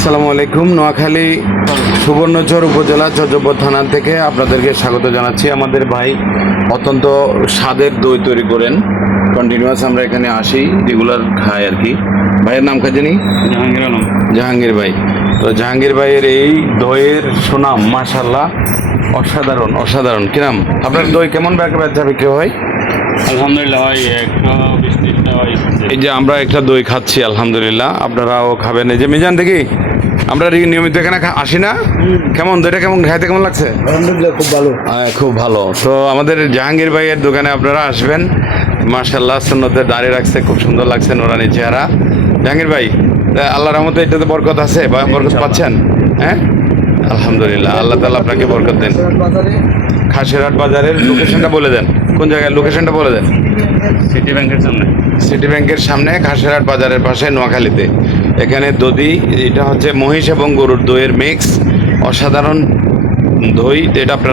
আসসালামু আলাইকুম। নোয়াখালী সুবর্ণচর উপজেলা চর্যপুর থানা থেকে আপনাদেরকে স্বাগত জানাচ্ছি। আমাদের ভাই অত্যন্ত স্বাদের দই তৈরি করেন। কন্টিনিউয়াস আমরা এখানে আসি রেগুলার খাই আর কি। ভাইয়ের নাম কাজেনি জাহাঙ্গীর আলম। জাহাঙ্গীর ভাই। তো জাহাঙ্গীর ভাইয়ের এই দইয়ের সুনাম মাশাল্লাহ অসাধারণ অসাধারণ। কিরাম আপনার দই কেমন ব্যাগ ব্যবসা বিক্রি হয়? আলহামদুলিল্লাহ ভাই একশো বিশ ত্রিশটা এই যে আমরা একটা দই খাচ্ছি আলহামদুলিল্লাহ। আপনারাও খাবেন। এই যে মিজান দেখি? আমরা নিয়মিত এখানে আসি না? কেমন? দইটা কেমন? খাইতে কেমন লাগছে? আলহামদুলিল্লাহ খুব ভালো। আহ, খুব ভালো। তো আমাদের জাহাঙ্গীর ভাইয়ের দোকানে আপনারা আসবেন। মার্শাল্লাহ সুন্নতে দাঁড়িয়ে রাখছে খুব সুন্দর লাগছে নোরানি চেহারা। জাহাঙ্গীর ভাই তা আল্লাহর রহমতে এটাতে বরকত আছে? বা বরকত পাচ্ছেন? হ্যাঁ? আলহামদুলিল্লাহ আল্লাহ তালা আপনাকে বরকত দেন। খাসিরহাট বাজারের লোকেশনটা বলে দেন। কোন জায়গায়? লোকেশনটা বলে দেন। সিটি ব্যাংকের সামনে। সিটি ব্যাংকের সামনে ঘাসেরহাট বাজারের পাশে নোয়াখালীতে। এখানে দধি এটা হচ্ছে মহিষ এবং গরুর দইয়ের মিক্স অসাধারণ দই এটা আপনার